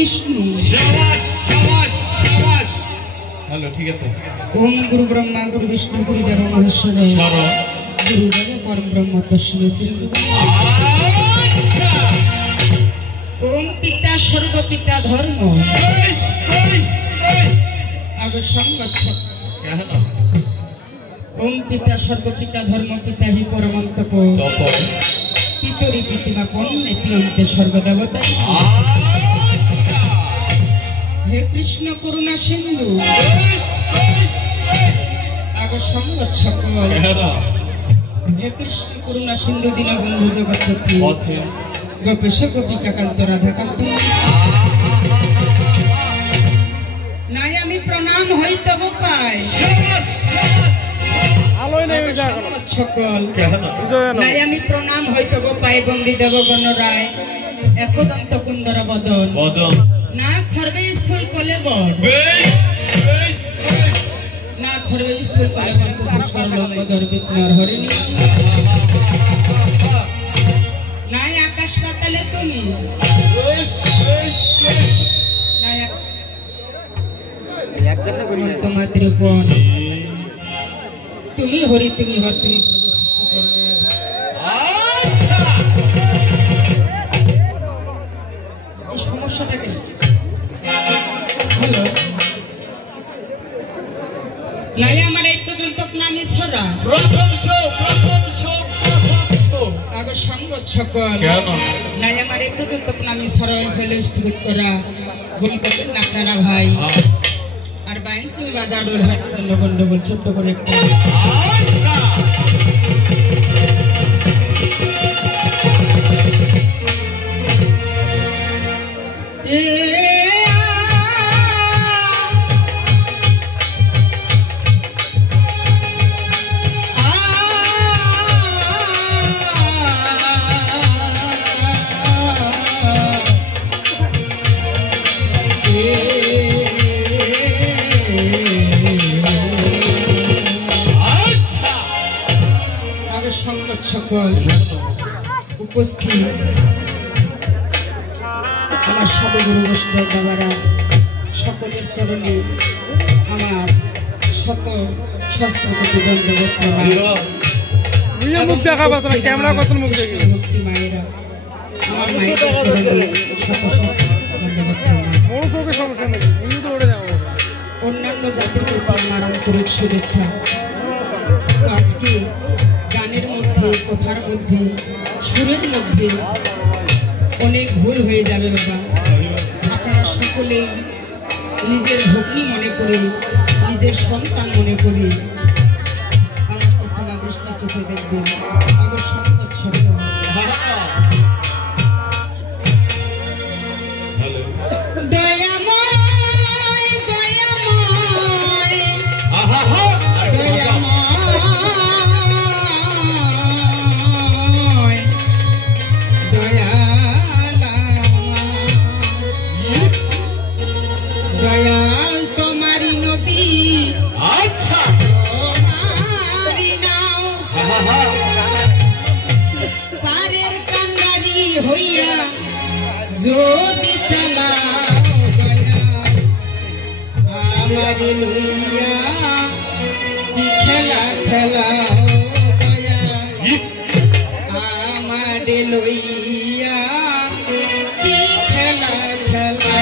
Vishnu hello ठीक है ओम गुरु ब्रह्मा गुरु विष्णु गुरुदेव महेश्वर गुरुदेव परम ब्रह्म तस्मै श्री ओम पिता स्वर्ग पिता धर्म अब संगत ओम पिता स्वर्ग पिता धर्म पिता ही परमंतप पितरी पितिमा पन्ने पियन्ते स्वर्ग देवता हे कृष्ण करुणा सिंधु आग संगत सकल हे कृष्ण करुणा सिंधु दीनबंधु जगत्पति गोपेश गोपिका कांत राधाकांत নাই আমি প্রণাম হই তব পাই সকল নাই আমি প্রণাম হই তব পাই বন্দী দেবগণ রায় একদন্ত কুন্দর বদন না খর্বে স্থূল কলে বদ না খর্বে স্থূল কলে বদ চতুষ্কর লম্বদর বিঘ্নর হরিণী নাই আকাশ পাতালে তুমি তোমার ত্রিভুবন তুমি হরি তুমি হর তুমি প্রভু সৃষ্টি করবে এই সমস্যাটাকে হলো নাই আমার এই পর্যন্ত নামি ছড়া আগে সংগত সকল নাই আমার এই পর্যন্ত নামি ছড়া ফেলে স্থগিত করা ভুল করবেন না আপনারা ভাই আর বাইন তুমি বাজার ডোল হয় জন্য গন্ডগোল ছোট্ট করে একটা সকল উপস্থিত আমার সাধু গুরু বৈষ্ণব বাবারা সকলের চরণে আমার শত সহস্রকোটি দণ্ডবত ভক্তি মায়েরা আমার মায়ের চরণে শত সহস্র দণ্ডবত অন্যান্য জাতির প্রতি আমার আন্তরিক শুভেচ্ছা। আজকে গানের মধ্যে কথার মধ্যে সুরের মধ্যে অনেক ভুল হয়ে যাবে বাবা, আপনারা সকলেই নিজের ভগ্নী মনে করে নিজের সন্তান মনে করে আমার কথা দৃষ্টি চোখে দেখবেন। আমার সন্তান শব্দ হইয়া যদি চালাও দয়া আমার লইয়া কি খেলা খেলাও দয়া আমার লইয়া কি খেলা খেলা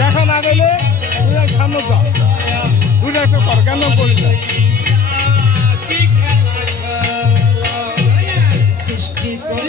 দেখা না গেলে সামনে যা দুটো একটা কর কেন করিস সৃষ্টি করে